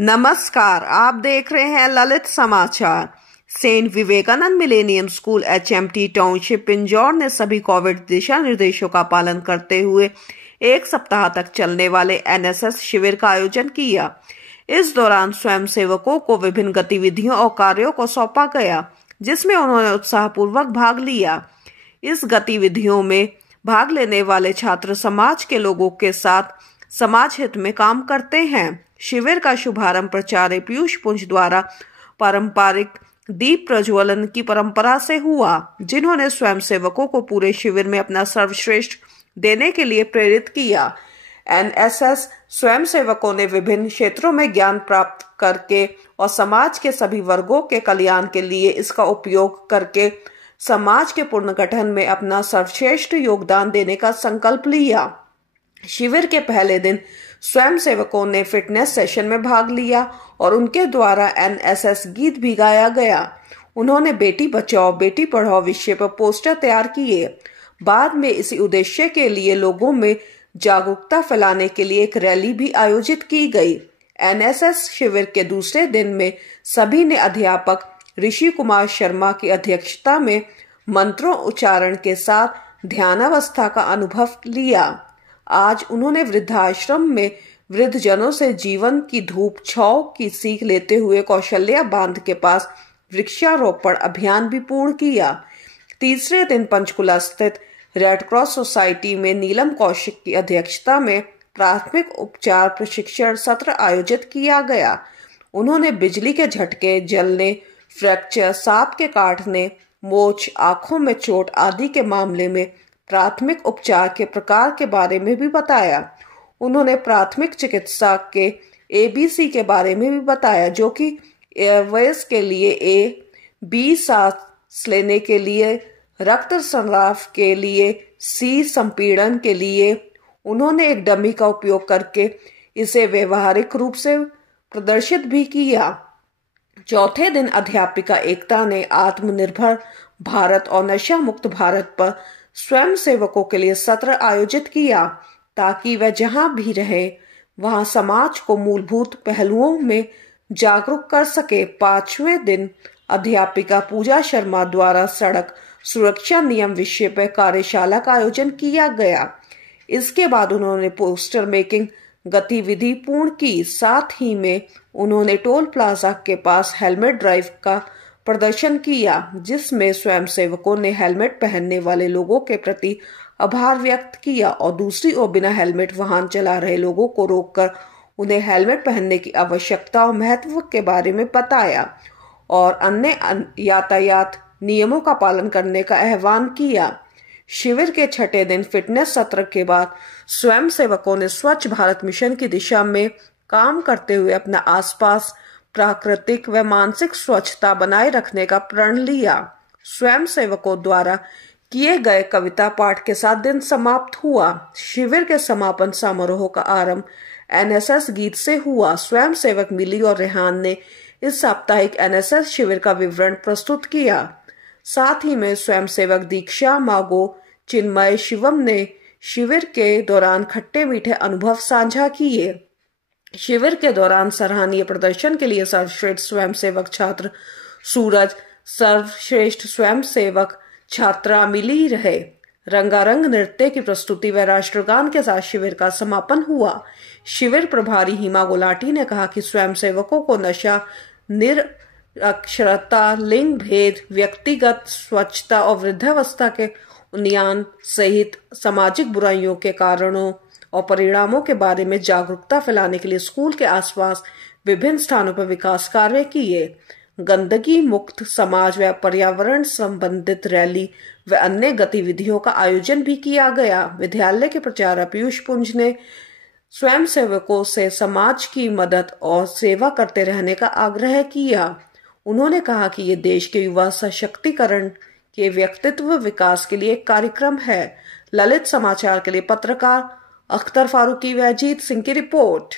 नमस्कार, आप देख रहे हैं ललित समाचार। Saint Vivekananda millennium school HMT township Pinjore ने सभी कोविड दिशा निर्देशों का पालन करते हुए एक सप्ताह तक चलने वाले NSS शिविर का आयोजन किया। इस दौरान स्वयंसेवकों को विभिन्न गतिविधियों और कार्यों को सौंपा गया, जिसमें उन्होंने उत्साहपूर्वक भाग लिया। इस गतिविधियों में भाग लेने वाले छात्र समाज के लोगों के साथ समाज हित में काम करते हैं। शिविर का शुभारंभ प्राचार्य पीयूष पुंज द्वारा पारंपरिक दीप प्रज्वलन की परंपरा से हुआ, जिन्होंने स्वयंसेवकों को पूरे शिविर में अपना सर्वश्रेष्ठ देने के लिए प्रेरित किया। NSS स्वयंसेवकों ने विभिन्न क्षेत्रों में ज्ञान प्राप्त करके और समाज के सभी वर्गों के कल्याण के लिए इसका उपयोग करके समाज के पुनर्गठन में अपना सर्वश्रेष्ठ योगदान देने का संकल्प लिया। शिविर के पहले दिन स्वयंसेवकों ने फिटनेस सेशन में भाग लिया और उनके द्वारा NSS गीत भी गाया गया। उन्होंने बेटी बचाओ बेटी पढ़ाओ विषय पर पोस्टर तैयार किए। बाद में इसी उद्देश्य के लिए लोगों में जागरूकता फैलाने के लिए एक रैली भी आयोजित की गई। NSS शिविर के दूसरे दिन में सभी ने अध्यापक ऋषि कुमार शर्मा की अध्यक्षता में मंत्रों उच्चारण के साथ ध्यानावस्था का अनुभव लिया। आज उन्होंने वृद्धाश्रम में वृद्धजनों से जीवन की धूप छांव की सीख लेते हुए कौशल्या बांध के पास वृक्षारोपण अभियान भी पूर्ण किया। तीसरे दिन पंचकुला स्थित रेड क्रॉस सोसाइटी में नीलम कौशिक की अध्यक्षता में प्राथमिक उपचार प्रशिक्षण सत्र आयोजित किया गया। उन्होंने बिजली के झटके, जलने, फ्रैक्चर, सांप के काटने, मोच, आंखों में चोट आदि के मामले में प्राथमिक उपचार के प्रकार के बारे में भी बताया। उन्होंने प्राथमिक चिकित्सा के ABC के बारे में भी बताया, जो कि एयरवेज के लिए A, B सांस लेने के लिए, रक्त संराव के लिए, C संपीड़न के लिए। उन्होंने एक डमी का उपयोग करके इसे व्यवहारिक रूप से प्रदर्शित भी किया। चौथे दिन अध्यापिका एकता ने आत्मनिर्भर भारत और नशा मुक्त भारत पर स्वयंसेवकों के लिए सत्र आयोजित किया, ताकि वह जहां भी रहे वहां समाज को मूलभूत पहलुओं में जागरूक कर सके। पांचवें दिन अध्यापिका पूजा शर्मा द्वारा सड़क सुरक्षा नियम विषय पर कार्यशाला का आयोजन किया गया। इसके बाद उन्होंने पोस्टर मेकिंग गतिविधि पूर्ण की। साथ ही में उन्होंने टोल प्लाजा के पास हेलमेट ड्राइव का प्रदर्शन किया, जिसमें स्वयंसेवकों ने हेलमेट पहनने वाले लोगों के प्रति आभार व्यक्त किया और दूसरी ओर बिना हेलमेट वाहन चला रहे लोगों को रोककर उन्हें हेलमेट पहनने की आवश्यकता और महत्व के बारे में बताया और अन्य यातायात नियमों का पालन करने का आह्वान किया। शिविर के छठे दिन फिटनेस सत्र के बाद स्वयंसेवकों ने स्वच्छ भारत मिशन की दिशा में काम करते हुए अपना आसपास प्राकृतिक व मानसिक स्वच्छता बनाए रखने का प्रण लिया। स्वयंसेवकों द्वारा किए गए कविता पाठ के साथ दिन समाप्त हुआ। शिविर के समापन समारोह का आरंभ NSS गीत से हुआ। स्वयंसेवक मिली और रेहान ने इस साप्ताहिक NSS शिविर का विवरण प्रस्तुत किया। साथ ही में स्वयंसेवक दीक्षा, मागो, चिन्मय, शिवम ने शिविर के दौरान खट्टे मीठे अनुभव साझा किए। शिविर के दौरान सराहनीय प्रदर्शन के लिए सर्वश्रेष्ठ स्वयंसेवक छात्र सूरज, सर्वश्रेष्ठ स्वयंसेवक छात्रा मिली रहे। रंगारंग नृत्य की प्रस्तुति व राष्ट्रगान के साथ शिविर का समापन हुआ। शिविर प्रभारी हिमा गुलाटी ने कहा कि स्वयंसेवकों को नशा, निरक्षरता, लिंग भेद, व्यक्तिगत स्वच्छता और वृद्धावस्था के उन्नयन सहित सामाजिक बुराइयों के कारणों और परिणामों के बारे में जागरूकता फैलाने के लिए स्कूल के आसपास विभिन्न स्थानों पर विकास कार्य किए। गंदगी मुक्त समाज व पर्यावरण संबंधित रैली व अन्य गतिविधियों का आयोजन भी किया गया। विद्यालय के प्राचार्य पीयूष पुंज ने स्वयंसेवकों से समाज की मदद और सेवा करते रहने का आग्रह किया। उन्होंने कहा कि ये देश के युवा सशक्तिकरण के व्यक्तित्व विकास के लिए एक कार्यक्रम है। ललित समाचार के लिए पत्रकार अख्तर फारूकी व अजीत सिंह की रिपोर्ट।